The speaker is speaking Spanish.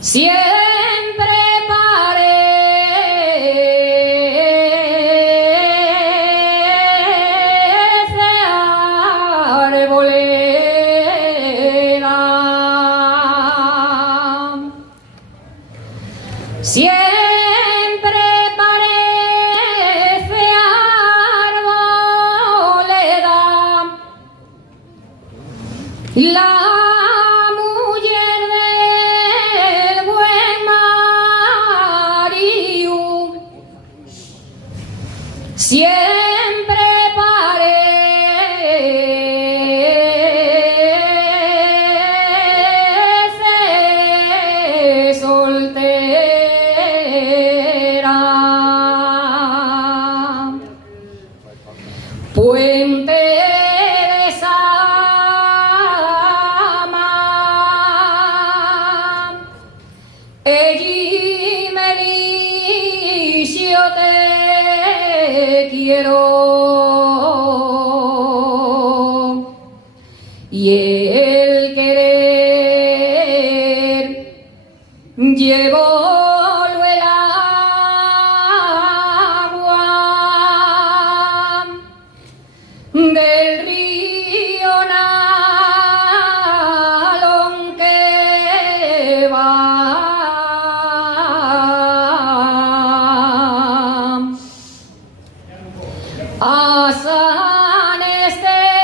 Siempre parece arboleda. Siempre parece arboleda. La mujer del buen marido siempre parece soltera. Puente de Sama, ella me dice yo te quiero, y el querer llevó el agua del río Nalón que va a San Esteban.